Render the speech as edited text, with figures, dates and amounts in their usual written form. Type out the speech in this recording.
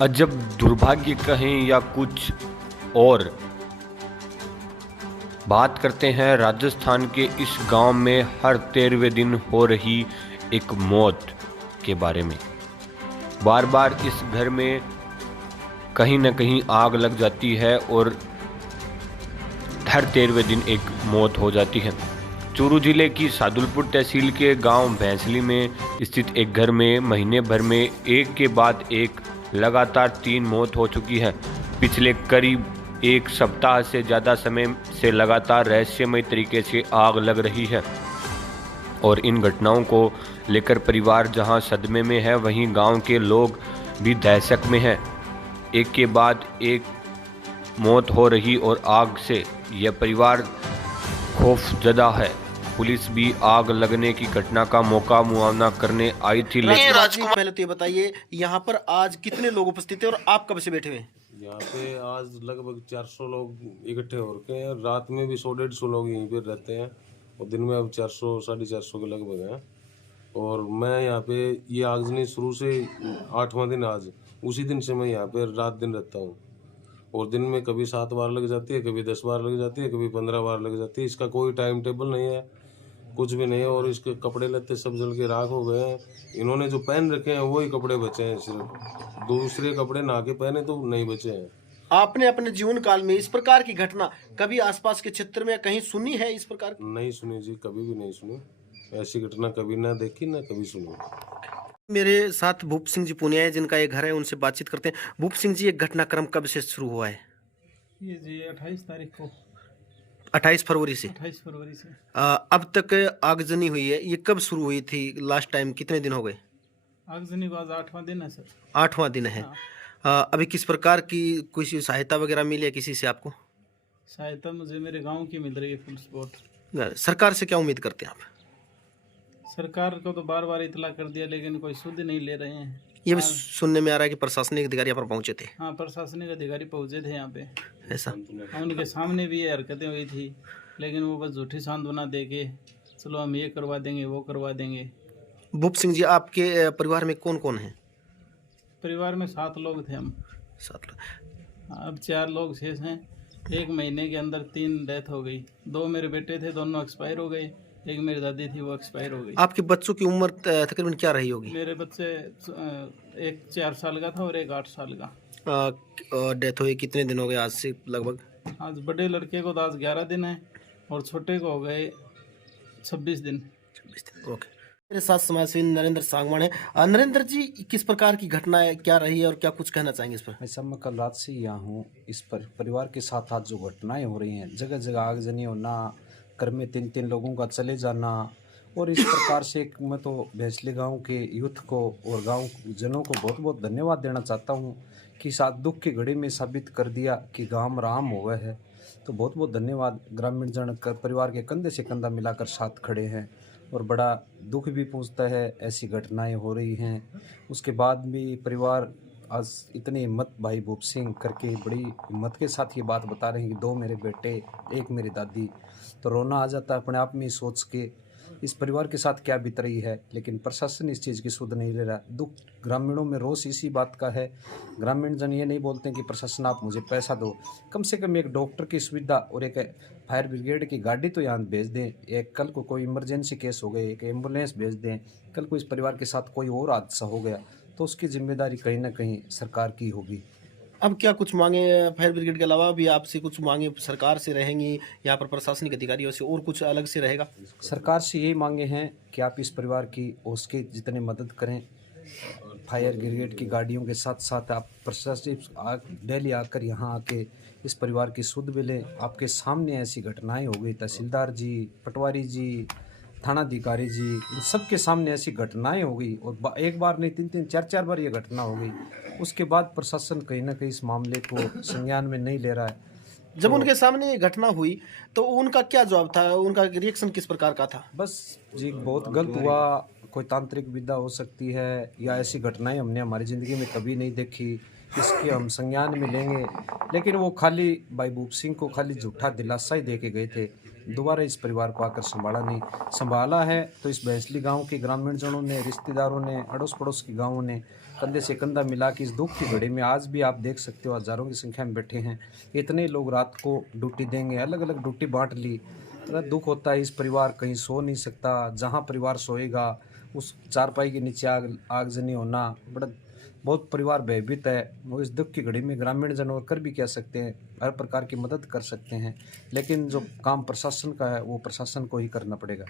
अजब दुर्भाग्य कहें या कुछ और, बात करते हैं राजस्थान के इस गांव में हर 13वें दिन हो रही एक मौत के बारे में। बार बार इस घर में कहीं न कहीं आग लग जाती है और हर 13वें दिन एक मौत हो जाती है। चूरू जिले की सादुलपुर तहसील के गांव भैंसली में स्थित एक घर में महीने भर में एक के बाद एक लगातार 3 मौत हो चुकी है। पिछले करीब एक सप्ताह से ज़्यादा समय से लगातार रहस्यमय तरीके से आग लग रही है और इन घटनाओं को लेकर परिवार जहां सदमे में है, वहीं गांव के लोग भी दहशत में हैं। एक के बाद एक मौत हो रही और आग से यह परिवार खौफजदा है। पुलिस भी आग लगने की घटना का मौका मुआयना करने आई थी, लेकिन राजकुमार, पहले तो ये बताइए, यहाँ पर आज कितने लोग उपस्थित हैं और आप कब से बैठे हुए हैं? यहाँ पे आज लगभग 400 लोग इकट्ठे हो रखे हैं। रात में भी 100-150 लोग यहीं पे रहते हैं और दिन में अब 400-450 के लगभग हैं। और मैं यहाँ पे ये आगजनी शुरू से 8वां दिन आज, उसी दिन से मैं यहाँ पे रात दिन रहता हूँ। और दिन में कभी 7 बार लग जाती है, कभी 10 बार लग जाती है, कभी 15 बार लग जाती है। इसका कोई टाइम टेबल नहीं है, कुछ भी नहीं है। और इसके कपड़े लत्ते सब जल के राख हो गए हैं। इन्होंने जो पहन रखे हैं वही कपड़े बचे हैं, सिर्फ दूसरे कपड़े नहा के पहने तो नहीं बचे हैं। आपने अपने जीवन काल में इस प्रकार की घटना कभी आसपास के क्षेत्र में कहीं सुनी है? इस प्रकार की नहीं सुनी जी, कभी भी नहीं सुनी। ऐसी घटना कभी ना देखी ना कभी सुनी। मेरे साथ भूप सिंह जी पुनिया है, जिनका एक घर है, उनसे बातचीत करते हैं। भूप सिंह जी, एक घटनाक्रम कब से शुरू हुआ है? ये जी 28 तारीख को, 28 फरवरी से 28 फरवरी से। अब तक आगजनी हुई है, ये कब शुरू हुई थी? लास्ट टाइम कितने दिन हो गए? आगजनी को आज 8वां दिन है सर। 8वां दिन है। अभी किस प्रकार की कुछ सहायता वगैरह मिली है किसी से आपको? सहायता मुझे मेरे गांव की मिल रही है, फुल सपोर्ट। सरकार से क्या उम्मीद करते हैं आप? सरकार को तो बार बार इतला कर दिया, लेकिन कोई सुध नहीं ले रहे हैं। ये भी सुनने में आ रहा है कि प्रशासनिक अधिकारी यहाँ पर पहुंचे थे। हाँ, प्रशासनिक अधिकारी पहुंचे थे यहाँ पे। ऐसा उनके सामने भी ये हरकतें हुई थी, लेकिन वो बस झूठी सांत्वना दे के चलो हम ये करवा देंगे, वो करवा देंगे। भूप सिंह जी, आपके परिवार में कौन कौन है? परिवार में 7 लोग थे हम। 7 लोग। अब 4 लोग शेष हैं। 1 महीने के अंदर 3 डेथ हो गई। 2 मेरे बेटे थे, दोनों एक्सपायर हो गए। एक मेरी दादी थी, वो एक्सपायर हो गई। आपके बच्चों की उम्र तकरीबन क्या रही होगी? मेरे बच्चे एक 4 साल का था और एक 8 साल का। डेथ हुई कितने दिन हो गए आज से लगभग? आज बड़े लड़के को तो आज 11 दिन है और छोटे को हो गए 26 दिन। 26 दिन। ओके। मेरे साथ समाजसेवी नरेंद्र सांगवान है। नरेंद्र जी, किस प्रकार की घटना है, क्या रही है और क्या कुछ कहना चाहेंगे इस पर? भाई साहब, मैं कल रात से यहाँ हूँ। इस परिवार के साथ आज जो घटनाएं हो रही हैं, जगह जगह आगजनी होना, घर में 3-3 लोगों का चले जाना, और इस प्रकार से मैं तो भैंसली गांव के यूथ को और गांव जनों को बहुत बहुत धन्यवाद देना चाहता हूँ कि साथ दुख की घड़ी में साबित कर दिया कि गांव राम हुआ है। तो बहुत बहुत धन्यवाद। ग्रामीण जन परिवार के कंधे से कंधा मिलाकर साथ खड़े हैं और बड़ा दुख भी पहुंचता है ऐसी घटनाएं हो रही हैं। उसके बाद भी परिवार आज इतनी हिम्मत, भाई भूप सिंह करके बड़ी हिम्मत के साथ ये बात बता रहे हैं कि 2 मेरे बेटे, 1 मेरी दादी। तो रोना आ जाता है अपने आप में सोच के इस परिवार के साथ क्या बीत रही है। लेकिन प्रशासन इस चीज़ की सुध नहीं ले रहा। दुख ग्रामीणों में रोष इसी बात का है। ग्रामीण जन ये नहीं बोलते हैं कि प्रशासन आप मुझे पैसा दो, कम से कम एक डॉक्टर की सुविधा और एक फायर ब्रिगेड की गाड़ी तो यहाँ भेज दें। एक कल को कोई इमरजेंसी केस हो गए, एक एम्बुलेंस भेज दें। कल को इस परिवार के साथ कोई और हादसा हो गया तो उसकी जिम्मेदारी कहीं ना कहीं सरकार की होगी। अब क्या कुछ मांगे फायर ब्रिगेड के अलावा भी आपसे कुछ मांगे सरकार से रहेंगी, यहाँ पर प्रशासनिक अधिकारियों से, और कुछ अलग से रहेगा? सरकार से यही मांगे हैं कि आप इस परिवार की हो सके जितने मदद करें। फायर ब्रिगेड की गाड़ियों के साथ साथ आप प्रशासन डेली आकर यहाँ आके इस परिवार की सुध भी लें। आपके सामने ऐसी घटनाएं हो गई, तहसीलदार जी, पटवारी जी, थानाधिकारी जी, इन सबके सामने ऐसी घटनाएं हो गई और एक बार नहीं 3-3 4-4 बार ये घटना हो गई। उसके बाद प्रशासन कहीं ना कहीं इस मामले को संज्ञान में नहीं ले रहा है। जब उनके सामने ये घटना हुई तो उनका क्या जवाब था, उनका रिएक्शन किस प्रकार का था? बस जी, बहुत गलत हुआ, कोई तांत्रिक विद्या हो सकती है या ऐसी घटनाएं हमने हमारी ज़िंदगी में कभी नहीं देखी, इसके हम संज्ञान में लेंगे। लेकिन वो खाली भाई भूप सिंह को खाली झूठा दिलासा ही दे के गए थे। दोबारा इस परिवार को आकर संभाला है तो इस भैंसली गांव के ग्रामीण जनों ने, रिश्तेदारों ने, अड़ोस पड़ोस के गाँवों ने कंधे से कंधा मिला के इस दुख की घड़ी में आज भी आप देख सकते हो हज़ारों की संख्या में बैठे हैं। इतने लोग रात को ड्यूटी देंगे, अलग अलग ड्यूटी बांट ली। बड़ा दुख होता है। इस परिवार कहीं सो नहीं सकता, जहाँ परिवार सोएगा उस चारपाई के नीचे आगजनी होना, बड़ा बहुत परिवार भयभीत है। वो इस दुख की घड़ी में ग्रामीण जन और कर भी कह सकते हैं, हर प्रकार की मदद कर सकते हैं, लेकिन जो काम प्रशासन का है वो प्रशासन को ही करना पड़ेगा।